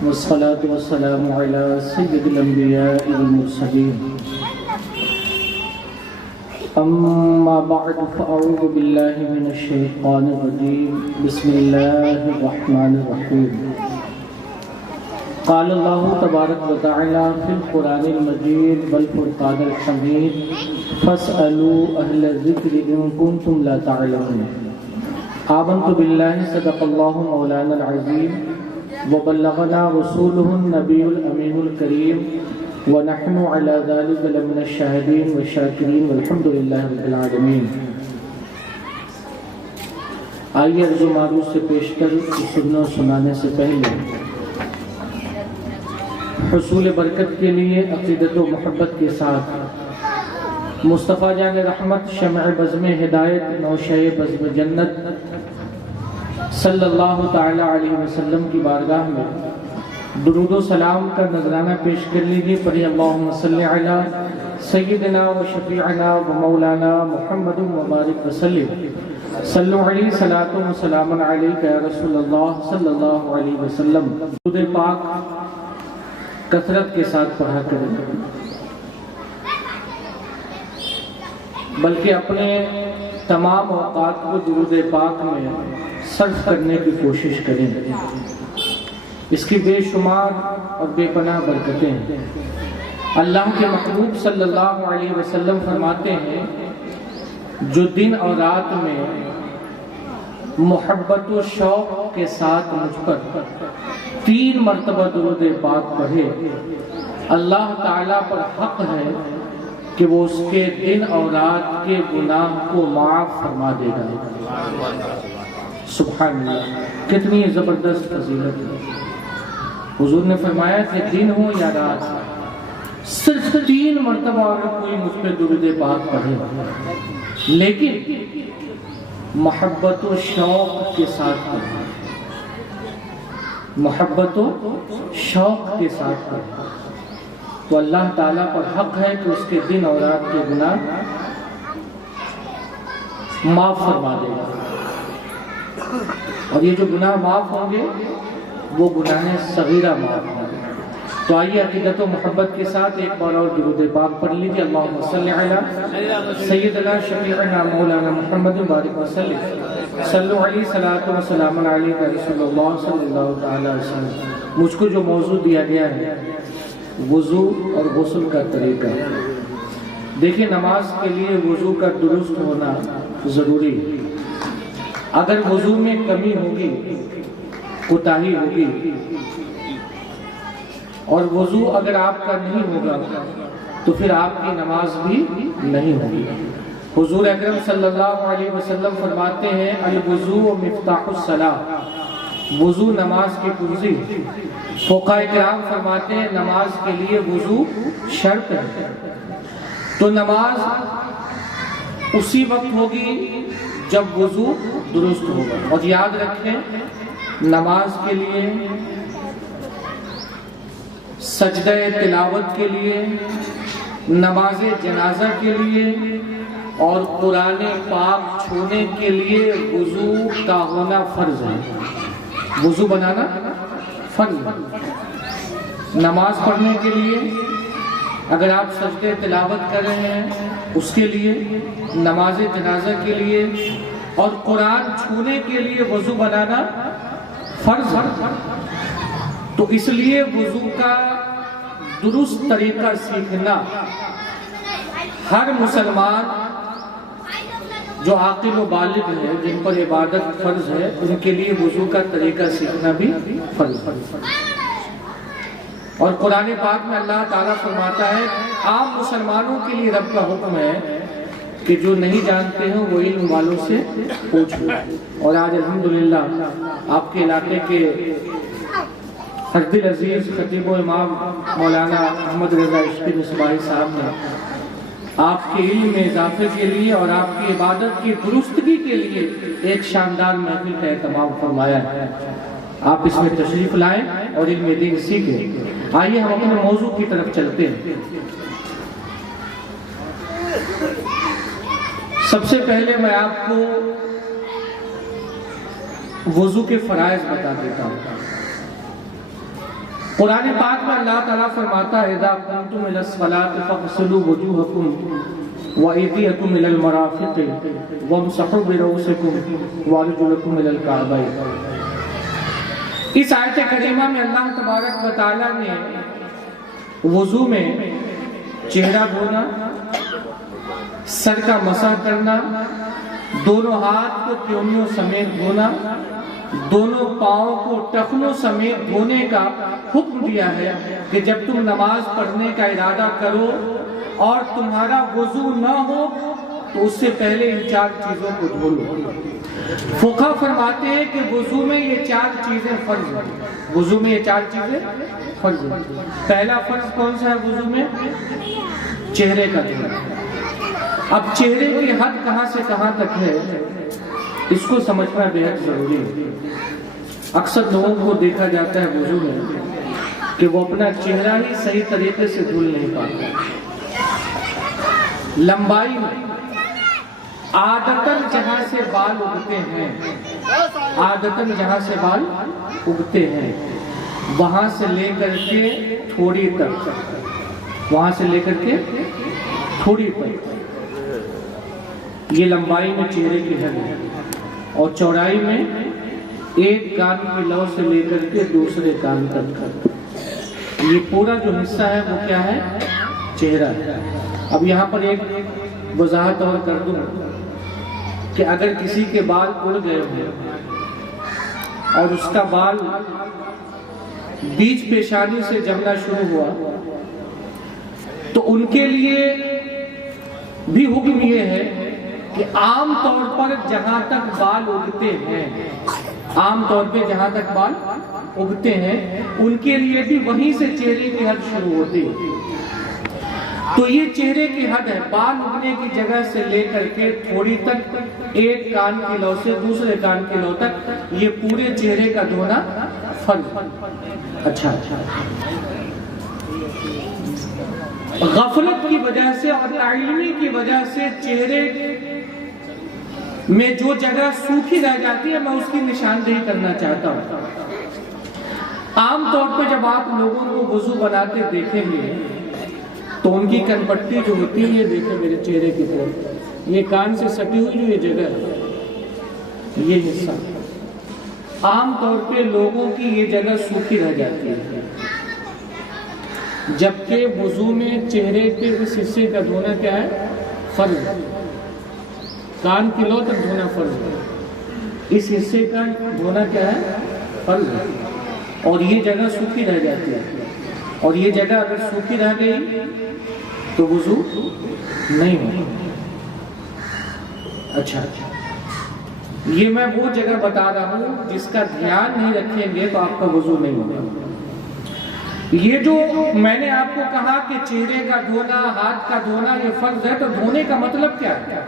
والصلاة والسلام على سيد الأنبياء والمرسلين أما بعد فأعوذ بالله من الشيطان الرجيم بسم الله الرحمن الرحيم قال الله تبارك وتعالى في القرآن المجيد والفرقان الحميد فاسألوا أهل الذكر إن كنتم لا تعلمون آمنت بالله صدق الله مولانا العظيم وبلغنا رسوله النبي الأمين الكريم ونحن على ذلك لمن الشاهدين والشاكرين والحمد لله رب العالمين۔ آئیے عرض و معروض سے پیش کر سننے و سنانے سے پہلے حصول برکت کے لیے عقیدت و محبت کے ساتھ مصطفیٰ جان رحمت شمع بزم ہدایت نوشہ بزم جنت صلی اللہ تعالی علیہ وسلم کی بارگاہ میں درود و سلام کا نذرانہ پیش کر لیجیے۔ پڑھیں اللہم صلی علی سیدنا و شفیعنا و مولانا محمد مبارک وسلم صلو علیہ صلاۃ و سلام علیک یا رسول اللہ صلی اللہ علیہ وسلم۔ درود پاک کثرت کے ساتھ پڑھا کریں، بلکہ اپنے تمام اوقات کو درود پاک میں صرف کرنے کی کوشش کریں۔ اس کی بے شمار اور بے پناہ برکتیں ہیں۔ اللہ کے محبوب صلی اللہ علیہ وسلم فرماتے ہیں جو دن اور رات میں محبت و شوق کے ساتھ مجھ پر 3 مرتبہ درود پاک پڑھے، اللہ تعالیٰ پر حق ہے کہ وہ اس کے دن اور رات کے گناہ کو معاف فرما دے گا۔ سبحان اللہ، کتنی زبردست فضیلت ہے۔ حضور نے فرمایا کہ دن ہو یا رات صرف 3 مرتبہ اگر کوئی مجھ پہ درود پاک پڑھے، لیکن محبت و شوق کے ساتھ پڑھے، محبت و شوق کے ساتھ پڑھے، تو اللہ تعالیٰ پر حق ہے کہ اس کے دن اور رات کے گناہ معاف فرما دے گا۔ اور یہ جو گناہ معاف ہوں گے وہ گناہ صغیرہ معاف ہوں گے۔ تو آئیے عقیدت و محبت کے ساتھ ایک بار اور درود پاک پڑھ لیجیے۔ اللہم صلی علی سیدنا شفیعنا مولانا محمد مبارک وسلم صلو علیہ صلاۃ و سلام علیک رسول اللہ صلی اللہ تعالی وسلم۔ مجھ کو جو موضوع دیا گیا ہے وضو اور غسل کا طریقہ، دیکھیں نماز کے لیے وضو کا درست ہونا ضروری ہے۔ اگر وضو میں کمی ہوگی، کوتاہی ہوگی، اور وضو اگر آپ کا نہیں ہوگا تو پھر آپ کی نماز بھی نہیں ہوگی۔ حضور اکرم صلی اللہ علیہ وسلم فرماتے ہیں الوضوء مفتاح الصلاۃ، وضو نماز کی کنجی۔ فقہاء کرام فرماتے ہیں نماز کے لیے وضو شرط ہے، تو نماز اسی وقت ہوگی جب وضو درست ہوگا۔ اور یاد رکھیں نماز کے لیے، سجدہ تلاوت کے لیے، نماز جنازہ کے لیے اور قرآن پاک چھونے کے لیے وضو کا ہونا فرض ہے۔ وضو بنانا فرض ہے۔ نماز پڑھنے کے لیے، اگر آپ سجدہ تلاوت کر رہے ہیں اس کے لیے، نماز جنازہ کے لیے اور قرآن چھونے کے لیے وضو بنانا فرض ہے۔ تو اس لیے وضو کا درست طریقہ سیکھنا ہر مسلمان جو عاقل و بالغ ہے، جن پر عبادت فرض ہے، ان کے لیے وضو کا طریقہ سیکھنا بھی فرض ہے۔ اور قرآن پاک میں اللہ تعالیٰ فرماتا ہے عام مسلمانوں کے لیے رب کا حکم ہے کہ جو نہیں جانتے ہیں وہ علم والوں سے پوچھو۔ اور آج الحمدللہ آپ کے علاقے کے حضرت العزیز خطیب و امام مولانا محمد رضا عشقی مصباحی صاحب نے آپ کے علم میں اضافے کے لیے اور آپ کی عبادت کی درستگی کے لیے ایک شاندار محفل کا اہتمام فرمایا ہے۔ آپ اس میں تشریف لائیں اور علم دین سیکھیں۔ آئیے ہم اپنے موضوع کی طرف چلتے ہیں۔ سب سے پہلے میں آپ کو وضو کے فرائض بتا دیتا ہوں۔ قرآن پاک میں اللہ تعالیٰ فرماتا ہے اذا قمتم الى الصلاة فاغسلوا وجوہکم وایدیکم الى المرافق وامسحوا برؤوسکم وارجلکم الى الکعبین۔ اس آیت کریمہ میں اللہ تبارک و تعالیٰ نے وضو میں چہرہ دھونا، سر کا مسح کرنا، دونوں ہاتھ کو کیونیوں سمیت دھونا، دونوں پاؤں کو ٹخنوں سمیت دھونے کا حکم دیا ہے کہ جب تم نماز پڑھنے کا ارادہ کرو اور تمہارا وضو نہ ہو تو اس سے پہلے ان 4 چیزوں کو دھو لو۔ فقہا فرماتے ہیں کہ وضو میں یہ 4 چیزیں فرض ہیں۔ وضو میں یہ 4 چیزیں فرض ہیں۔ پہلا فرض کون سا ہے وضو میں؟ چہرے کا دھونا۔ اب چہرے کی حد کہاں سے کہاں تک ہے اس کو سمجھنا بہت ضروری ہے۔ اکثر لوگوں کو دیکھا جاتا ہے وضو میں کہ وہ اپنا چہرہ ہی صحیح طریقے سے دھل نہیں پاتے۔ لمبائی میں عادتاً جہاں سے بال اگتے ہیں، عادتاً جہاں سے بال اگتے ہیں وہاں سے لے کر کے تھوڑی تک، وہاں سے لے کر کے تھوڑی تک، یہ لمبائی میں چہرے کی حد ہے۔ اور چوڑائی میں ایک کان کی لو سے لے کر کے دوسرے کان تک، یہ پورا جو حصہ ہے وہ کیا ہے؟ چہرہ ہے۔ اب یہاں پر ایک وضاحت اور کر دوں کہ اگر کسی کے بال اڑ گئے ہیں اور اس کا بال بیچ پیشانی سے جمنا شروع ہوا تو ان کے لیے بھی حکم یہ ہے کہ عام طور پر جہاں تک بال اگتے ہیں، عام طور پہ جہاں تک بال اگتے ہیں ان کے لیے بھی وہیں سے چہرے کی حد شروع ہوتی ہے۔ تو یہ چہرے کی حد ہے، بال اگنے کی جگہ سے لے کر کے تھوڑی تک، ایک کان کی لو سے دوسرے کان کی لو تک، یہ پورے چہرے کا دھونا فرض۔ اچھا، غفلت کی وجہ سے اور ناعلمی کی وجہ سے چہرے میں جو جگہ سوکھی رہ جاتی ہے میں اس کی نشاندہی کرنا چاہتا ہوں۔ عام طور پہ جب آپ لوگوں کو وضو بناتے دیکھیں گے تو ان کی کن پٹی جو ہوتی ہے، دیکھیں میرے چہرے کی طرف، یہ کان سے سٹی ہوئی جو یہ جگہ ہے، یہ حصہ عام طور پہ لوگوں کی یہ جگہ سوکھی رہ جاتی ہے، جبکہ وضو میں چہرے کے اس حصے کا دھونا کیا ہے؟ فرض ہے۔ کان کی لو تک دھونا فرض ہے، اس حصے کا دھونا کیا ہے؟ فرض ہے۔ اور یہ جگہ سوکھی رہ جاتی ہے، اور یہ جگہ اگر سوکھی رہ گئی تو وضو نہیں ہوگا۔ اچھا، یہ میں وہ جگہ بتا رہا ہوں جس کا دھیان نہیں رکھیں گے تو آپ کا وضو نہیں ہوگا۔ یہ جو میں نے آپ کو کہا کہ چہرے کا دھونا، ہاتھ کا دھونا یہ فرض ہے، تو دھونے کا مطلب کیا ہے؟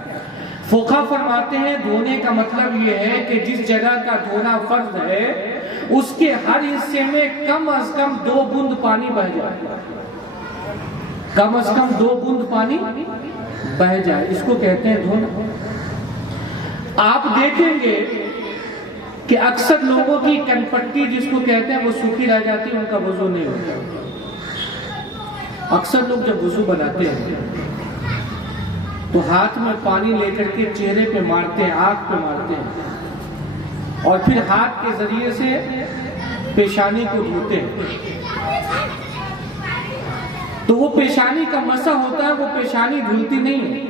فقہا فرماتے ہیں دھونے کا مطلب یہ ہے کہ جس جگہ کا دھونا فرض ہے اس کے ہر حصے میں کم از کم 2 بوند پانی بہ جائے، کم از کم 2 بوند پانی بہ جائے، اس کو کہتے ہیں دھونا۔ آپ دیکھیں گے کہ اکثر لوگوں کی کن پٹی جس کو کہتے ہیں وہ سوکھی رہ جاتی ہے، ان کا وضو نہیں ہوتا۔ اکثر لوگ جب وضو بناتے ہیں تو ہاتھ میں پانی لے کر کے چہرے پہ مارتے ہیں، آنکھ پہ مارتے ہیں، اور پھر ہاتھ کے ذریعے سے پیشانی کو دھوتے ہیں۔ تو وہ پیشانی کا مسح ہوتا ہے، وہ پیشانی دھلتی نہیں ہے،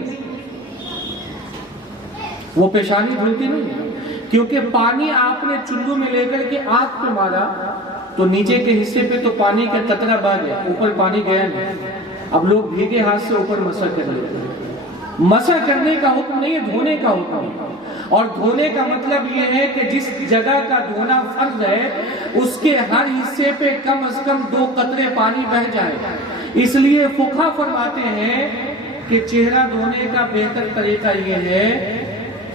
وہ پیشانی دھلتی نہیں ہے، کیونکہ پانی آپ نے چلو میں لے کر کے آنکھ پہ مارا تو نیچے کے حصے پہ تو پانی کا قطرہ بہ گیا، اوپر پانی گیا نہیں۔ اب لوگ بھیگے ہاتھ سے اوپر مسح کر لیتے ہیں۔ مسح کرنے کا حکم نہیں ہے، دھونے کا حکم ہے۔ اور دھونے کا مطلب یہ ہے کہ جس جگہ کا دھونا فرض ہے اس کے ہر حصے پہ کم از کم 2 قطرے پانی بہ جائے۔ اس لیے فقہا فرماتے ہیں کہ چہرہ دھونے کا بہتر طریقہ یہ ہے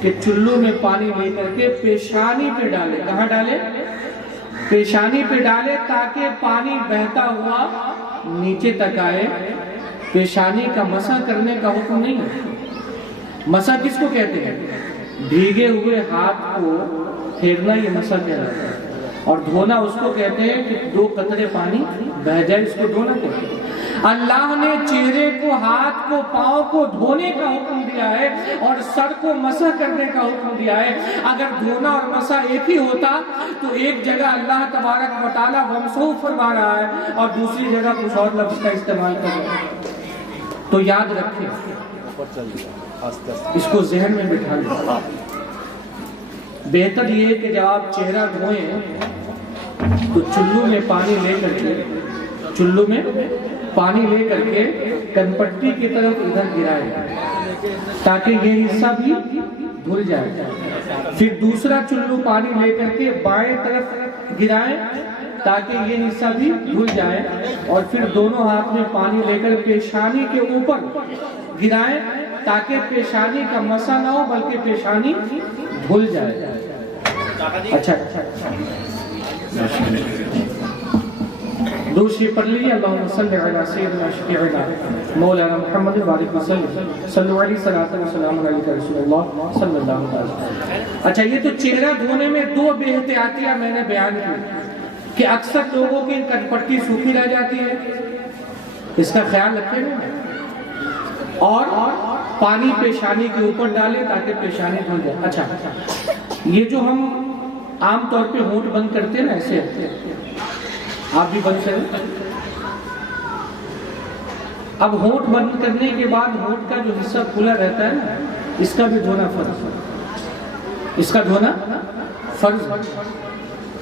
کہ چلو میں پانی لے کر کے پیشانی پہ ڈالے۔ کہاں ڈالے؟ پیشانی پہ ڈالے، تاکہ پانی بہتا ہوا نیچے تک آئے۔ پیشانی کا مسح کرنے کا حکم نہیں ہے۔ مسح کس کو کہتے ہیں؟ بھیگے ہوئے ہاتھ کو پھیرنا، یہ مسح کہلاتا ہے۔ اور دھونا اس کو کہتے ہیں کہ 2 قطرے پانی بہہ جائے، اس کو دھونا کہتے ہیں۔ اللہ نے چہرے کو، ہاتھ کو، پاؤں کو دھونے کا حکم دیا ہے اور سر کو مسح کرنے کا حکم دیا ہے۔ اگر دھونا اور مسح ایک ہی ہوتا تو ایک جگہ اللہ تبارک و تعالیٰ ومسحوا فرما رہا ہے اور دوسری جگہ کچھ اور لفظ کا استعمال کر رہا ہے۔ تو یاد رکھیں، اس کو ذہن میں بٹھا لیں۔ بہتر یہ ہے کہ جب آپ چہرہ دھوئیں تو چلو میں پانی لے کر کے کنپٹی کی طرف ادھر گرائے تاکہ یہ حصہ بھی دھل جائے۔ پھر دوسرا چلو پانی لے کر کے بائیں طرف گرائے تاکہ یہ حصہ بھی دھل جائے، اور پھر دونوں ہاتھ میں پانی لے کر پیشانی کے اوپر گرائے تاکہ پیشانی کا مسا نہ ہو بلکہ پیشانی دھل جائے۔ اچھا دوسری پڑھ لیجیے، اللہم صلی علی سیدنا شفیعنا مولانا محمد وبارک وسلم صلو علیہ صلاۃ و سلام علیک رسول اللہ صلی اللہ علیہ وسلم۔ اچھا، یہ تو چہرہ دھونے میں 2 بے احتیاطیاں میں نے بیان کی کہ اکثر لوگوں کی کنپٹی سوکھی رہ جاتی ہے، اس کا خیال رکھیں گے، اور پانی پیشانی کے اوپر ڈالیں تاکہ پیشانی دھل جائے۔ اچھا، یہ جو ہم عام طور پہ ہونٹ بند کرتے ہیں نا، ایسے آپ بھی بند کریں۔ اب ہونٹ بند کرنے کے بعد ہونٹ کا جو حصہ کھلا رہتا ہے نا، اس کا بھی دھونا فرض ہے، اس کا دھونا فرض ہے۔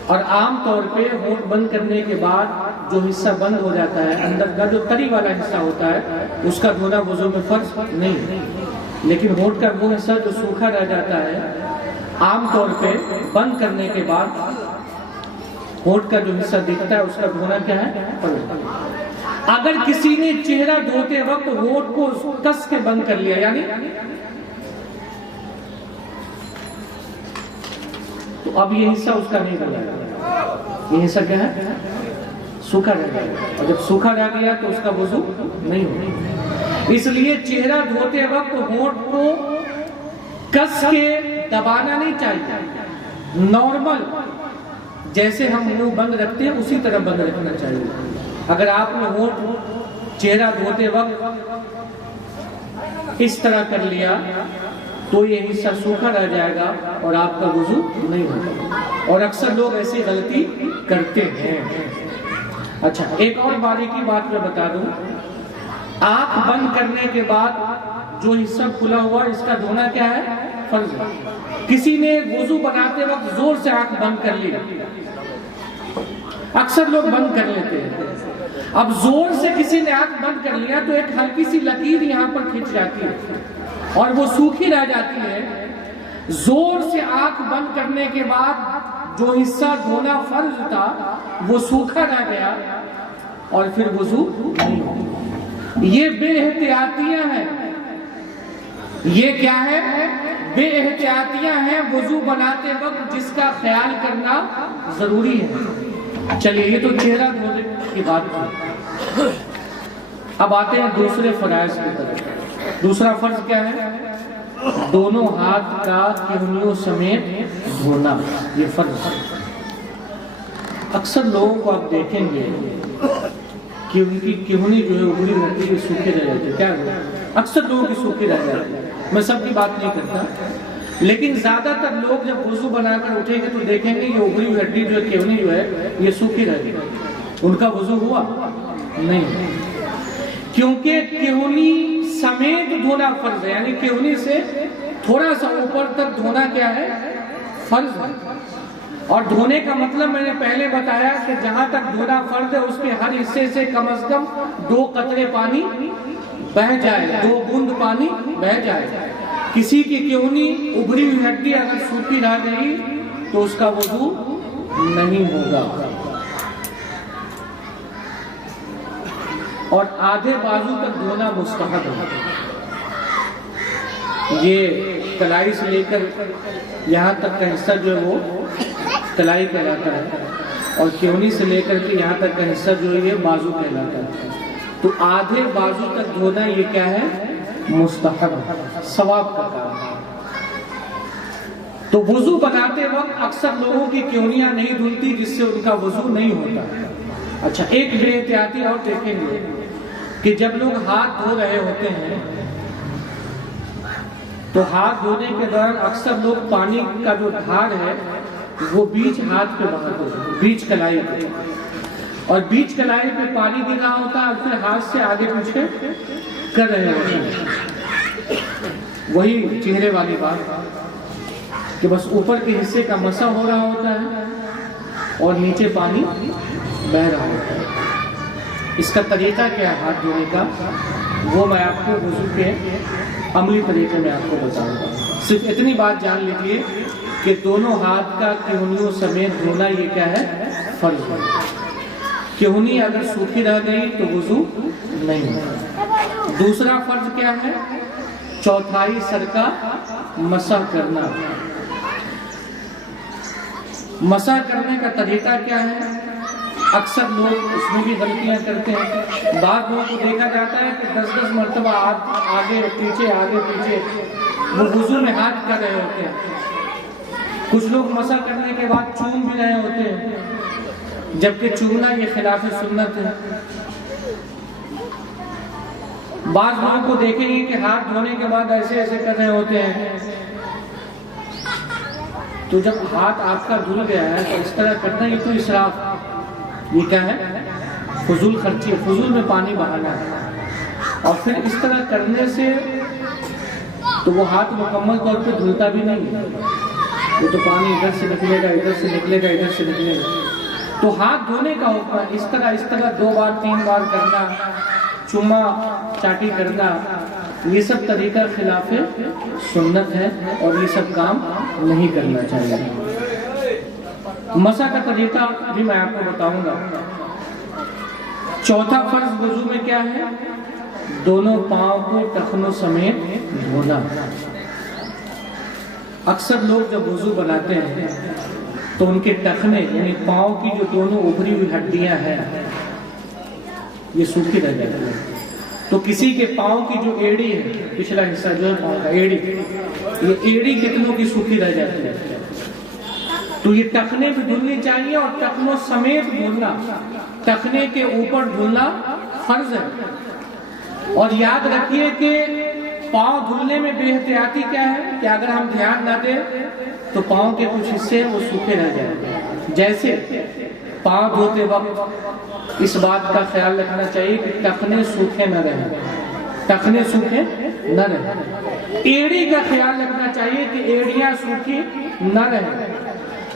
اور عام طور پہ ہونٹ بند کرنے کے بعد جو حصہ بند ہو جاتا ہے، اندر کا جو تری والا حصہ ہوتا ہے، اس کا دھونا وضو میں فرض نہیں، لیکن ہونٹ کا وہ حصہ جو سوکھا رہ جاتا ہے، عام طور پہ بند کرنے کے بعد ہونٹ کا جو حصہ دکھتا ہے اس کا دھونا کیا ہے؟ فرض۔ اگر کسی نے چہرہ دھوتے وقت ہونٹ کو کس کے بند کر لیا، یعنی تو اب یہ حصہ اس کا نہیں بنا، یہ حصہ کیا ہے؟ سوکھا رہ گیا، اور جب سوکھا رہ گیا تو اس کا وضو نہیں ہوگا۔ اس لیے چہرہ دھوتے وقت ہونٹ کو کس کے دبانا نہیں چاہیے، نارمل جیسے ہم منہ بند رکھتے ہیں اسی طرح بند رکھنا چاہیے۔ اگر آپ نے ہونٹ چہرہ دھوتے وقت اس طرح کر لیا تو یہ حصہ سوکھا رہ جائے گا اور آپ کا وضو نہیں ہوگا، اور اکثر لوگ ایسی غلطی کرتے ہیں۔ اچھا، ایک اور باریکی بات میں بتا دوں، آنکھ بند کرنے کے بعد جو حصہ کھلا ہوا اس کا دھونا کیا ہے؟ فرض ہے۔ کسی نے وضو بناتے وقت زور سے آنکھ بند کر لی، اکثر لوگ بند کر لیتے ہیں، اب زور سے کسی نے آنکھ بند کر لیا تو ایک ہلکی سی لکیر یہاں پر کھنچ جاتی ہے اور وہ سوکھی رہ جاتی ہے۔ زور سے آنکھ بند کرنے کے بعد جو حصہ دھونا فرض تھا وہ سوکھا رہ گیا اور پھر وضو نہیں ہوگا۔ یہ بے احتیاطیاں ہیں، یہ کیا ہے؟ بے احتیاطیاں ہیں وضو بناتے وقت جس کا خیال کرنا ضروری ہے۔ چلیے، یہ تو چہرہ دھونے کی بات تھی، اب آتے ہیں دوسرے فرائض کی طرف۔ دوسرا فرض کیا ہے؟ دونوں ہاتھ کا کہنیوں سمیت دھونا، یہ فرض ہے۔ اکثر لوگوں کو آپ دیکھیں گے کہ ان کی کہنی جو ہے اگلی رہتی ہے، سوکھے رہ جاتے ہیں، کیا ہے؟ اکثر لوگوں کی سوکھی رہ جاتی ہے، میں سب کی بات نہیں کرتا، لیکن زیادہ تر لوگ جب وضو بنا کر اٹھیں گے تو دیکھیں گے یہ اگلی ہوئی ہڈی جو ہے، کہنی جو ہے، یہ سوکھی رہ گئی، ان کا وضو ہوا نہیں، کیونکہ کہنی سمیت دھونا فرض ہے، یعنی کہنی سے تھوڑا سا اوپر تک دھونا کیا ہے؟ فرض ہے۔ اور دھونے کا مطلب میں نے پہلے بتایا کہ جہاں تک دھونا فرض ہے اس کے ہر حصے سے کم از کم 2 قطرے پانی بہہ جائے، 2 بوند پانی بہہ جائے۔ کسی کی کہنی ابری ہوئی ہڈی اگر سوکھی رہ گئی تو اس کا وضو نہیں ہوگا۔ اور آدھے بازو تک دھونا مستحب ہے، یہ کلائی سے لے کر یہاں تک کا حصہ جو ہے وہ کلائی کہلاتا ہے، اور کہنی سے لے کر کے یہاں تک کا حصہ جو ہے یہ بازو کہلاتا ہے۔ تو آدھے بازو تک دھونا یہ کیا ہے؟ مستحب ہے، ثواب کا کام ہے۔ تو وضو بناتے وقت اکثر لوگوں کی کیونیاں نہیں دھلتی جس سے ان کا وضو نہیں ہوتا۔ اچھا، ایک بے احتیاطی اور دیکھیں گے کہ جب لوگ ہاتھ دھو رہے ہوتے ہیں تو ہاتھ دھونے کے دوران اکثر لوگ پانی کا جو دھار ہے وہ بیچ ہاتھ پہ بہاتے ہیں، بیچ کلائی پہ، اور بیچ کلائی پہ پانی گر رہا ہوتا ہے اور پھر ہاتھ سے آگے پیچھے کر رہے ہوتے ہیں۔ وہی چہرے والی بات کہ بس اوپر کے حصے کا مسح ہو رہا ہوتا ہے اور نیچے پانی بہہ رہا ہوتا ہے۔ اس کا طریقہ کیا ہے ہاتھ دھونے کا، وہ میں آپ کو وضو کے عملی طریقے میں آپ کو بتاؤں گا۔ صرف اتنی بات جان لیجیے کہ دونوں ہاتھ کا کہنیوں سمیت دھونا یہ کیا ہے، فرض ہے۔ کہنی اگر سوکھی رہ گئی تو وضو نہیں ہوتا۔ دوسرا فرض کیا ہے، چوتھائی سر کا مسح کرنا۔ مسح کرنے کا طریقہ کیا ہے، اکثر لوگ اس میں بھی غلطیاں کرتے ہیں۔ بعض لوگوں کو دیکھا جاتا ہے کہ 10 مرتبہ آگے پیچھے وہ وضو میں ہاتھ کر رہے ہوتے ہیں۔ کچھ لوگ مسح کرنے کے بعد چوم بھی رہے ہوتے ہیں، جبکہ چومنا یہ خلاف سنت ہے۔ بعض لوگوں کو دیکھیں گے کہ ہاتھ دھونے کے بعد ایسے کر رہے ہوتے ہیں۔ تو جب ہاتھ آپ کا دھل گیا ہے تو اس طرح کرنا یہ تو اسراف، یہ کیا ہے، فضول خرچی، فضول میں پانی بہانا ہے۔ اور پھر اس طرح کرنے سے تو وہ ہاتھ مکمل طور پہ دھلتا بھی نہیں ہے، وہ تو پانی ادھر سے نکلے گا، ادھر سے نکلے گا، ادھر سے نکلے گا۔ تو ہاتھ دھونے کا حکم اس طرح 2 بار 3 بار کرنا، چوما چاٹی کرنا، یہ سب طریقہ خلاف سنت ہے اور یہ سب کام نہیں کرنا چاہیے۔ مسح کا طریقہ بھی میں آپ کو بتاؤں گا۔ چوتھا فرض وضو میں کیا ہے، دونوں پاؤں کو ٹخنوں سمیت دھونا۔ اکثر لوگ جب وضو بناتے ہیں تو ان کے ٹخنے یعنی پاؤں کی جو دونوں ابھری ہوئی ہڈیاں ہیں یہ سوکھی رہ جاتی ہیں۔ تو کسی کے پاؤں کی جو ایڑی ہے، پچھلا حصہ جو ہے پاؤں کا ایڑی، یہ ایڑی کتنوں کی سوکھی رہ جاتی ہے۔ تو یہ ٹخنے بھی دھلنی چاہیے اور ٹخنوں سمیت دھلنا، ٹخنے کے اوپر دھلنا فرض ہے۔ اور یاد رکھیے کہ پاؤں دھلنے میں بے احتیاطی کیا ہے کہ اگر ہم دھیان نہ دیں تو پاؤں کے کچھ حصے وہ سوکھے رہ جائیں گے۔ جیسے پاؤں دھوتے وقت اس بات کا خیال رکھنا چاہیے کہ ٹخنے سوکھے نہ رہیں، ٹخنے سوکھے نہ رہیں۔ ایڑی کا خیال رکھنا چاہیے کہ ایڑیاں سوکھی نہ رہیں۔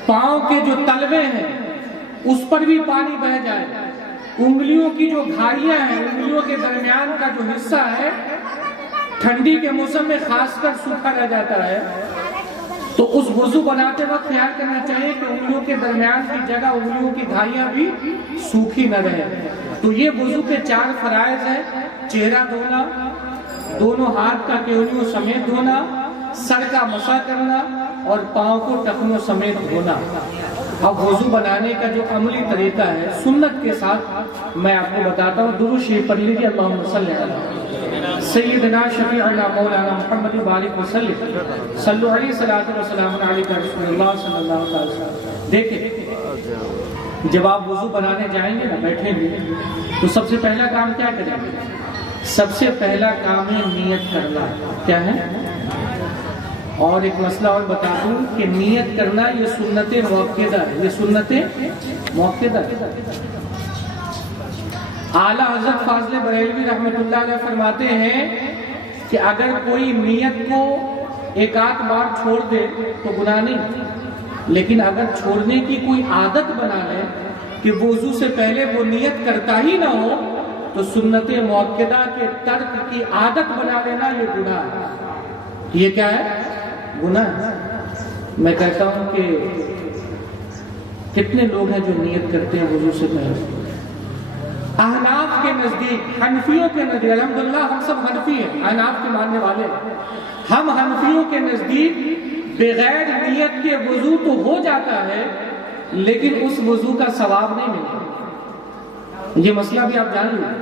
پاؤں کے جو تلوے ہیں اس پر بھی پانی بہہ جائے۔ انگلیوں کی جو گھائیاں ہیں، انگلیوں کے درمیان کا جو حصہ ہے، ٹھنڈی کے موسم میں خاص کر سوکھا رہ جاتا ہے۔ تو اس وضو بناتے وقت خیال کرنا چاہیے کہ انگلیوں کے درمیان کی جگہ، انگلیوں کی گھائیاں بھی سوکھی نہ رہے۔ تو یہ وضو کے 4 فرائض ہیں، چہرہ دھونا، دونوں ہاتھ کا کہنیوں سمیت دھونا، سر کا مسح کرنا اور پاؤں کو ٹخنوں سمیت دھونا۔ اب وضو بنانے کا جو عملی طریقہ ہے سنت کے ساتھ میں آپ کو بتاتا ہوں۔ درود شریف پڑھ لیجیے، اللہم صلی علی سیدنا شفیعنا مولانا محمد بارک وسلم، صلو علیہ صلاۃ وسلام علیہ رسول اللہ صلی اللہ علیہ وسلم۔ دیکھیں، جب آپ وضو بنانے جائیں گے نا، بیٹھیں گے تو سب سے پہلا کام کیا کریں گے؟ سب سے پہلا کام ہے نیت کرنا۔ کیا ہے؟ اور ایک مسئلہ اور بتا دوں کہ نیت کرنا یہ سنت موقدہ ہے، یہ سنت موقدہ ہے۔ اعلیٰ حضرت فاضل بریلوی رحمۃ اللہ علیہ فرماتے ہیں کہ اگر کوئی نیت کو 1 بار چھوڑ دے تو گناہ نہیں، لیکن اگر چھوڑنے کی کوئی عادت بنا لے کہ وضو سے پہلے وہ نیت کرتا ہی نہ ہو تو سنت موقدہ کے ترک کی عادت بنا لینا یہ گناہ ہے۔ یہ کیا ہے؟ گناہ ہے۔ میں کہتا ہوں کہ کتنے لوگ ہیں جو نیت کرتے ہیں وضو سے پہلے؟ احناف کے نزدیک، حنفیوں کے نزدیک، الحمدللہ ہم سب حنفی ہیں، احناف کے ماننے والے ہیں، ہم حنفیوں کے نزدیک بغیر نیت کے وضو تو ہو جاتا ہے لیکن اس وضو کا ثواب نہیں ملتا۔ یہ مسئلہ بھی آپ جان لیں۔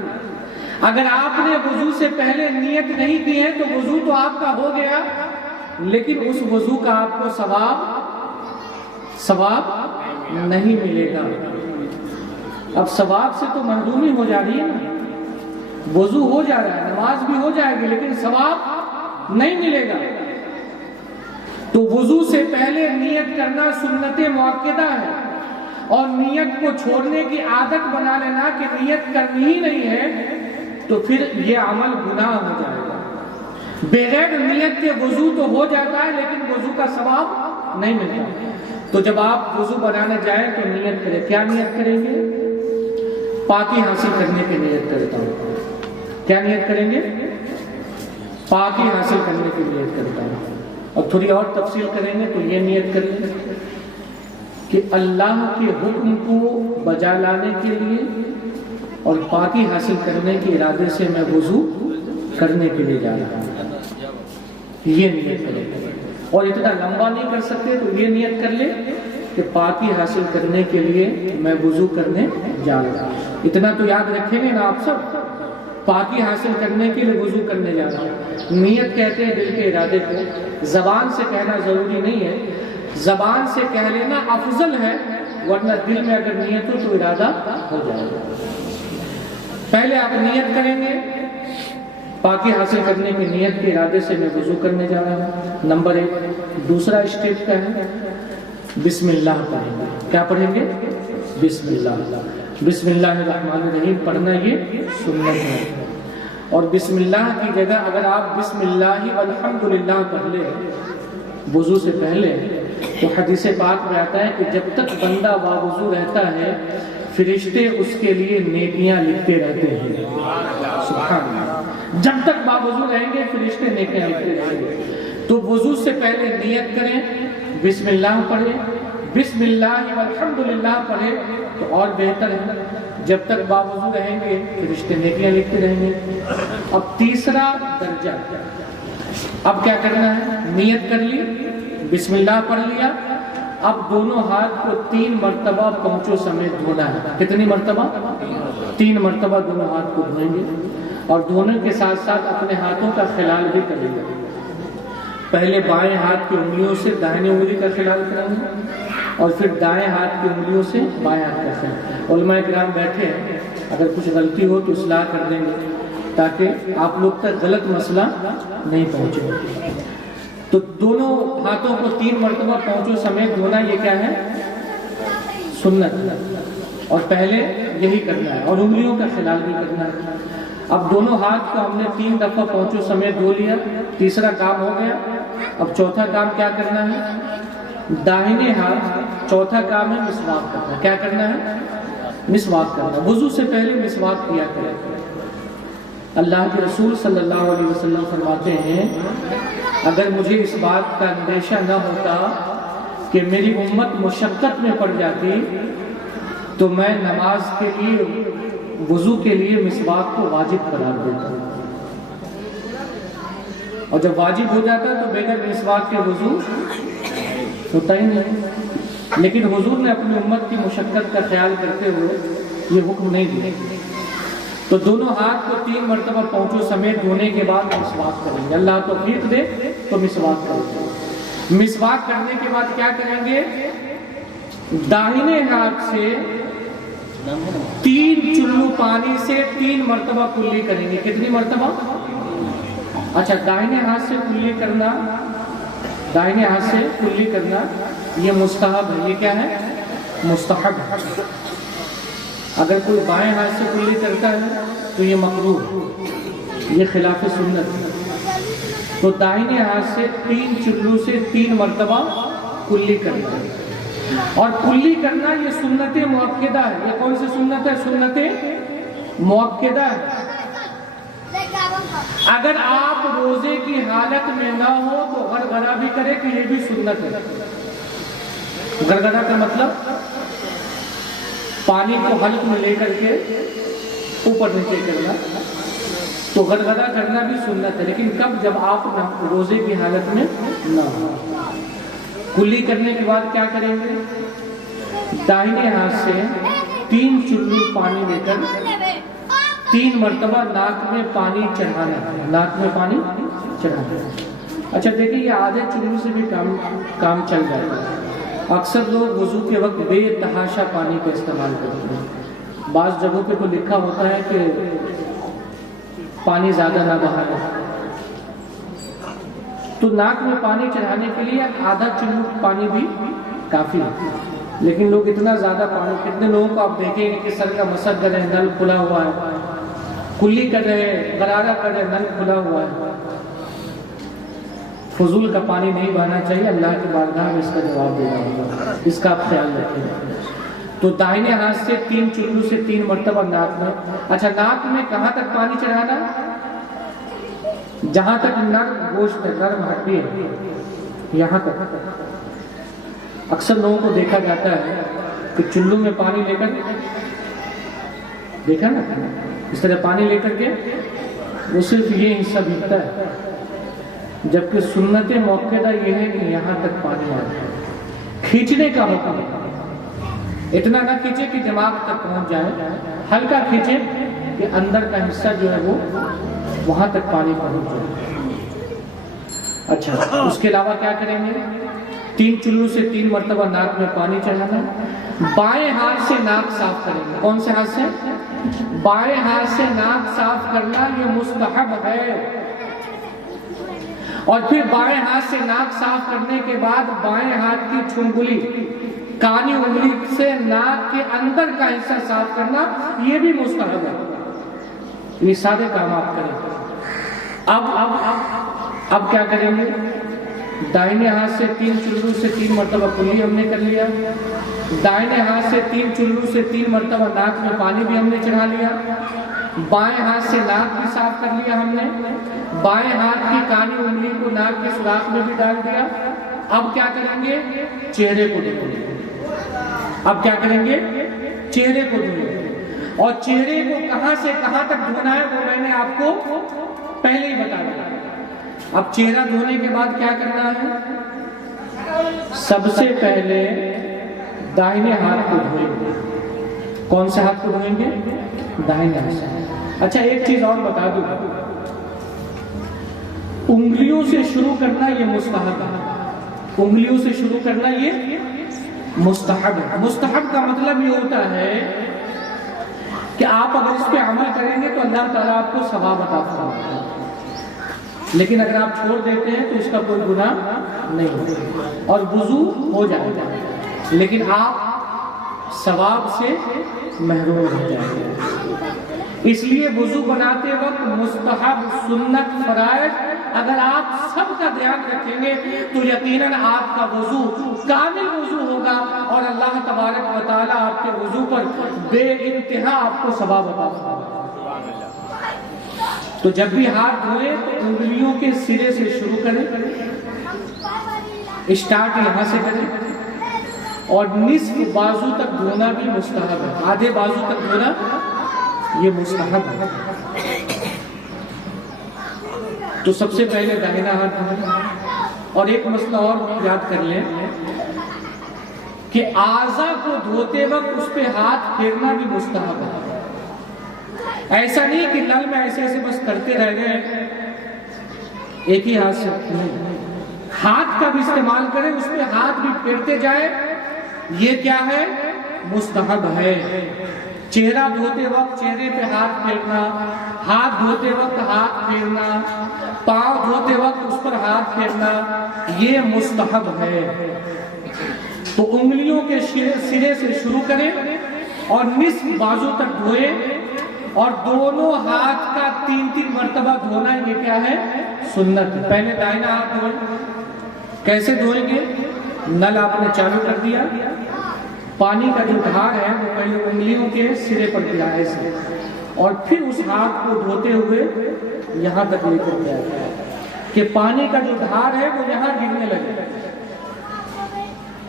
اگر آپ نے وضو سے پہلے نیت نہیں کی ہے تو وضو تو آپ کا ہو گیا لیکن اس وضو کا آپ کو ثواب نہیں ملے گا۔ اب ثواب سے تو محرومی ہو جا رہی ہے نا، وضو ہو جا رہا ہے، نماز بھی ہو جائے گی، لیکن ثواب نہیں ملے گا۔ تو وضو سے پہلے نیت کرنا سنت مؤکدہ ہے، اور نیت کو چھوڑنے کی عادت بنا لینا کہ نیت کرنی ہی نہیں ہے، تو پھر یہ عمل گناہ ہو جائے گا۔ بغیر نیت کے وضو تو ہو جاتا ہے، لیکن وضو کا ثواب نہیں ملتا۔ تو جب آپ وضو بنانے جائیں تو نیت کریں۔ کیا نیت کریں گے؟ پاکی حاصل کرنے کی نیت کرتا ہوں۔ کیا نیت کریں گے؟ پاکی حاصل کرنے کی نیت کرتا ہوں۔ اور تھوڑی اور تفصیل کریں گے تو یہ نیت کریں گے کہ اللہ کے حکم کو بجا لانے کے لیے اور پاکی حاصل کرنے کے ارادے سے میں وضو کرنے کے لیے جا رہا ہوں، یہ نیت کریں گے۔ اور اتنا لمبا نہیں کر سکتے تو یہ نیت کر لے کہ پاکی حاصل کرنے کے لیے میں وضو کرنے جا رہا ہوں۔ اتنا تو یاد رکھیں گے نا آپ سب، پاکی حاصل کرنے کے لیے وضو کرنے جا رہا ہوں۔ نیت کہتے ہیں دل کے ارادے کو، زبان سے کہنا ضروری نہیں ہے، زبان سے کہہ لینا افضل ہے، ورنہ دل میں اگر نیت ہو تو ارادہ ہو جائے گا۔ پہلے آپ نیت کریں گے، پاکی حاصل کرنے کی نیت کے ارادے سے میں وضو کرنے جا رہا ہوں، نمبر 1۔ دوسرا اسٹیپ کیا ہے؟ بسم اللہ پڑھیں گے۔ کیا پڑھیں گے؟ بسم اللہ۔ بسم اللہ الرحمن الرحیم پڑھنا یہ سنت ہے، اور بسم اللہ کی جگہ اگر آپ بسم اللہ والحمدللہ پڑھ لیں وضو سے پہلے، تو حدیث پاک میں آتا ہے کہ جب تک بندہ باوضو رہتا ہے فرشتے اس کے لیے نیکیاں لکھتے رہتے ہیں۔ سبحان اللہ، جب تک باوضو رہیں گے فرشتے نیکیاں لکھتے رہیں گے۔ تو وضو سے پہلے نیت کریں، بسم اللہ پڑھیں، بسم اللہ والحمدللہ پڑھیں تو اور بہتر ہے۔ جب تک باوضو رہیں گے فرشتے نیکیاں لکھتے رہیں گے۔ اب تیسرا درجہ، اب کیا کرنا ہے؟ نیت کر لی، بسم اللہ پڑھ لیا، اب دونوں ہاتھ کو 3 مرتبہ پونچھوں سمیت دھونا ہے۔ کتنی مرتبہ؟ 3 مرتبہ دونوں ہاتھ کو دھوئیں گے، اور دھونے کے ساتھ ساتھ اپنے ہاتھوں کا خلال بھی کریں گے۔ پہلے بائیں ہاتھ کی انگلیوں سے دائیں انگلی کا خلال کریں گے، اور پھر دائیں ہاتھ کی انگلیوں سے بائیں ہاتھ کا خلال۔ علماء کرام بیٹھے ہیں، اگر کچھ غلطی ہو تو اصلاح کر دیں گے تاکہ آپ لوگ تک غلط مسئلہ نہیں پہنچے۔ تو دونوں ہاتھوں کو 3 مرتبہ پونچھوں سمیت دھونا، یہ کیا ہے؟ سنت ہے، اور پہلے یہی کرنا ہے، اور انگلیوں کا خلال بھی کرنا ہے۔ اب دونوں ہاتھ کو ہم نے 3 دفعہ پونچھوں سمیت دھو لیا، تیسرا کام ہو گیا۔ اب چوتھا کام کیا کرنا ہے؟ داہنے ہاتھ، چوتھا کام ہے مسواک کرنا۔ کیا کرنا ہے؟ مسواک کرنا۔ وضو سے پہلے مسواک کیا کریں۔ اللہ کے رسول صلی اللہ علیہ وسلم فرماتے ہیں اگر مجھے اس بات کا اندیشہ نہ ہوتا کہ میری امت مشقت میں پڑ جاتی تو میں نماز کے لیے وضو کے لیے مسواک کو واجب قرار دیتا، اور جب واجب ہو جاتا تو بغیر مسواک کے وضو ہوتا ہی نہیں۔ لیکن حضور نے اپنی امت کی مشقت کا خیال کرتے ہوئے یہ حکم نہیں دیا۔ تو دونوں ہاتھ کو 3 مرتبہ پونچھوں سمیت دھونے کے بعد مسواک کریں گے۔ اللہ توفیق دے تو مسواک کریں گے۔ مسواک کرنے کے بعد کیا کریں گے؟ داہنے ہاتھ سے 3 چلو پانی سے 3 مرتبہ کلی کریں گے۔ کتنی مرتبہ؟ اچھا، داہنے ہاتھ سے کلی کرنا، داہنے ہاتھ سے کلی کرنا یہ مستحب ہے۔ یہ کیا ہے؟ مستحب ہے۔ اگر کوئی بائیں ہاتھ سے کلی کرتا ہے تو یہ مکروہ ہے، یہ خلاف سنت ہے۔ تو داہنے ہاتھ سے 3 چلو سے 3 مرتبہ کلی کرنا ہے، اور کلی کرنا یہ سنت مؤکدہ ہے۔ یہ کون سی سنت ہے؟ سنت مؤکدہ ہے۔ اگر آپ روزے کی حالت میں نہ ہو تو غرغرہ بھی کرے کہ یہ بھی سنت ہے۔ غرغرہ کا مطلب پانی کو حلق میں لے کر کے اوپر نیچے کرنا، تو غرغرہ کرنا بھی سنت ہے، لیکن کب؟ جب آپ روزے کی حالت میں نہ ہو۔ کلی کرنے کے بعد کیا کریں گے؟ داہنے ہاتھ سے 3 چلو پانی لے کر 3 مرتبہ ناک میں پانی چڑھانا ہے، ناک میں پانی چڑھانا ہے۔ اچھا دیکھیں یہ آدھے چلو سے بھی کام چل جاتا ہے. اکثر لوگ وضو کے وقت بے تحاشا پانی کا استعمال کرتے ہیں. بعض جگہوں پہ تو لکھا ہوتا ہے کہ پانی زیادہ نہ بہانا. تو ناک میں پانی چڑھانے کے لیے آدھا چلو پانی بھی کافی ہے. لیکن لوگ اتنا زیادہ پانی، کتنے لوگوں کو آپ دیکھیں گے کہ سر کا مسح کر رہے ہیں، نل کھلا ہوا ہے، کلی کر رہے ہیں، غرارہ کر رہے ہیں، نل کھلا ہوا ہے. فضول کا پانی نہیں بہانا چاہیے. اللہ کی بارگاہ میں اس کا جواب دینا ہوگا، اس کا آپ خیال رکھیں. تو دائنے ہاتھ سے 3 چلو سے 3 مرتبہ ناک میں. اچھا ناک میں کہاں تک پانی چڑھانا؟ جہاں تک نرم گوشت ہے، نرم ہڈی ہے، یہاں تک. اکثر لوگوں کو دیکھا جاتا ہے کہ چلو میں پانی لے کر، دیکھا نا اس طرح پانی لے کر کے وہ صرف یہ حصہ بھیگتا ہے، جبکہ سنت موقعہ یہ ہے کہ یہاں تک پانی آتا ہے. کھینچنے کا حکم ہے. اتنا نہ کھینچے کہ دماغ تک پہنچ جائے، ہلکا کھینچے کہ اندر کا حصہ جو ہے وہ وہاں تک پانی پہنچ جائے. اچھا اس کے علاوہ کیا کریں گے؟ 3 چلو سے 3 مرتبہ ناک میں پانی چڑھانا. بائیں ہاتھ سے ناک صاف کریں گے. کون سے ہاتھ سے؟ بائیں ہاتھ سے ناک صاف کرنا یہ مستحب ہے. اور پھر بائیں ہاتھ سے ناک صاف کرنے کے بعد بائیں ہاتھ کی چھنگلی، کانی انگلی سے ناک کے اندر کا حصہ صاف کرنا یہ بھی مستحب ہے. یہ سارے کام آپ کریں. اب کیا کریں گے؟ دائنے ہاتھ سے 3 چلو سے 3 مرتبہ کلی ہم نے کر لیا. دائنے ہاتھ سے 3 چلو سے 3 مرتبہ ناک میں پانی بھی ہم نے چڑھا لیا. بائیں ہاتھ سے ناک بھی صاف کر لیا ہم نے. بائیں ہاتھ کی کانی انگلی کو ناک کے سوراخ میں بھی ڈال دیا. اب کیا کریں گے؟ چہرے کو دھوئیں گے. اب کیا کریں گے؟ چہرے کو دھوئیں گے. اور چہرے کو کہاں سے کہاں تک دھونا ہے وہ میں نے آپ کو پہلے ہی بتا دیا. اب چہرہ دھونے کے بعد کیا کرنا ہے؟ سب سے پہلے دائنے ہاتھ کو دھوئیں گے. کون سے ہاتھ کو دھوئیں گے؟ دائنے ہاتھ سے. اچھا ایک چیز اور بتا دوں، انگلیوں سے شروع کرنا یہ مستحب ہے. انگلیوں سے شروع کرنا یہ مستحب ہے. مستحب کا مطلب یہ ہوتا ہے کہ آپ اگر اس پہ عمل کریں گے تو اللہ تعالیٰ آپ کو ثواب عطا فرمائے گا. لیکن اگر آپ چھوڑ دیتے ہیں تو اس کا کوئی گناہ نہیں ہوگا اور وضو ہو جائے گا، لیکن آپ ثواب سے محروم رہ جائیں گے. اس لیے وضو بناتے وقت مستحب، سنت، فرائض اگر آپ سب کا دھیان رکھیں گے تو یقیناً آپ کا وضو کامل وضو ہوگا اور اللہ تبارک و تعالیٰ آپ کے وضو پر بے انتہا آپ کو ثواب عطا فرمائے گا. تو جب بھی ہاتھ دھوئیں تو انگلیوں کے سرے سے شروع کریں، اسٹارٹ یہاں سے کریں، اور نصف بازو تک دھونا بھی مستحب ہے. آدھے بازو تک دھونا یہ مستحب ہے. تو سب سے پہلے داہنا ہاتھ دھونا. اور ایک مسئلہ اور یاد کر لیں کہ اعضاء کو دھوتے وقت اس پہ ہاتھ پھیرنا بھی مستحب ہے. ایسا نہیں کہ نل میں ایسے ایسے بس کرتے رہ گئے ایک ہی ہاتھ سے. ہاتھ کا بھی استعمال کریں، اس پہ ہاتھ بھی پھیرتے جائے. یہ کیا ہے؟ مستحب ہے. چہرہ دھوتے وقت چہرے پہ ہاتھ پھیرنا، ہاتھ دھوتے وقت ہاتھ پھیرنا، پاؤں دھوتے وقت اس پر ہاتھ پھیرنا یہ مستحب ہے. تو انگلیوں کے سرے سے شروع کریں اور نصف بازو تک دھوئیں، اور دونوں ہاتھ کا 3 مرتبہ دھونا یہ کیا ہے؟ سنت. پہلے دائنا ہاتھ دھوئیں. کیسے دھوئیں گے؟ نل آپ نے چالو کر دیا، پانی کا جو دھار ہے وہ پہلے انگلیوں کے سرے پر گرا ایسے، اور پھر اس ہاتھ کو دھوتے ہوئے یہاں تک لے کر گیا کہ پانی کا جو دھار ہے وہ یہاں گرنے لگے.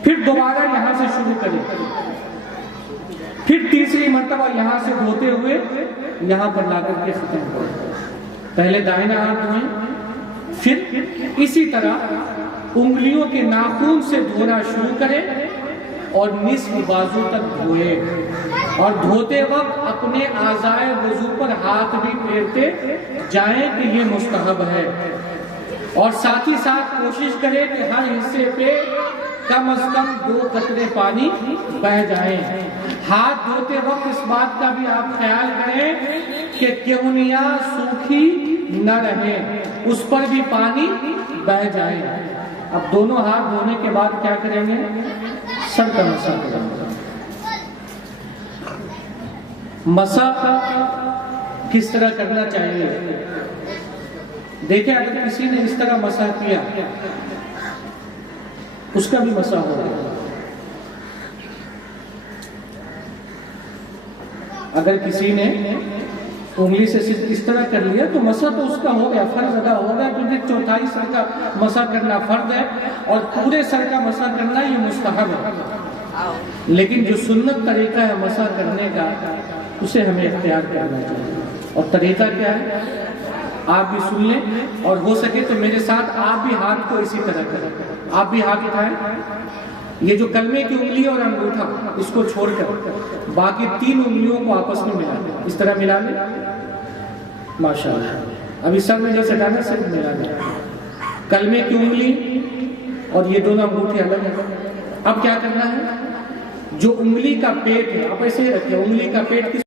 پھر دوبارہ یہاں سے شروع کریں، پھر تیسری مرتبہ یہاں سے دھوتے ہوئے یہاں پر لا کر کے ختم کریں. پہلے دائنا ہاتھ دھوئیں، پھر اسی طرح انگلیوں کے ناخن سے دھونا شروع کریں اور نصف بازو تک دھوئیں، اور دھوتے وقت اپنے اعضائے وضو پر ہاتھ بھی پھیرتے جائیں کہ یہ مستحب ہے. اور ساتھ ہی ساتھ کوشش کریں کہ ہر حصے پہ کم از کم 2 قطرے پانی بہہ جائیں۔ ہاتھ دھوتے وقت اس بات کا بھی آپ خیال کریں کہ کیونیاں سوکھی نہ رہے، اس پر بھی پانی بہہ جائے۔ اب دونوں ہاتھ دھونے کے بعد کیا کریں گے؟ سر کا مسح کریں گے۔ مسح کس طرح کرنا چاہیے؟ دیکھیں، اگر کسی نے اس طرح مسح کیا اس کا بھی مسح ہوگا۔ اگر کسی نے انگلی سے صرف اس طرح کر لیا تو مسح تو اس کا ہو گیا، فرض ادا ہو گیا، کیونکہ 1/4 سر کا مسح کرنا فرض ہے اور پورے سر کا مسح کرنا یہ مستحب ہے۔ لیکن جو سنت طریقہ ہے مسح کرنے کا اسے ہمیں اختیار کرنا چاہیے۔ اور طریقہ کیا ہے آپ بھی سن لیں، اور ہو سکے تو میرے ساتھ آپ بھی ہاتھ کو اسی طرح کریں۔ آپ بھی ہاتھ اٹھائیں، یہ جو کلمے کی انگلی اور انگوٹھا اس کو چھوڑ کر باقی 3 انگلیوں کو آپس میں ملا لیں، اس طرح ملا لیں۔ ماشاءاللہ، ابھی سر میں جیسے ڈالا صرف ملا لیں، کلمے کی انگلی اور یہ دونوں انگوٹھے الگ ہیں۔ اب کیا کرنا ہے؟ جو انگلی کا پیٹ ہے آپ ایسے ہی رکھیں، انگلی کا پیٹ کس